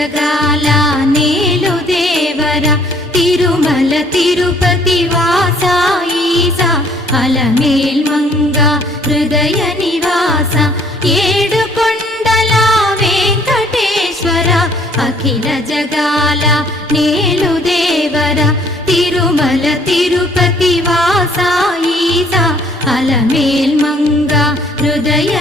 జగాల నేలు దేవర తిరుమల తిరుపతి వాస ఈసా అలమేల్ మంగ హృదయ నివాస ఏడు కొండల వెంకటేశ్వర అఖిల జగాల నేలు దేవర తిరుమల తిరుపతి వాస ఈసా అలమేల్ మంగ హృదయ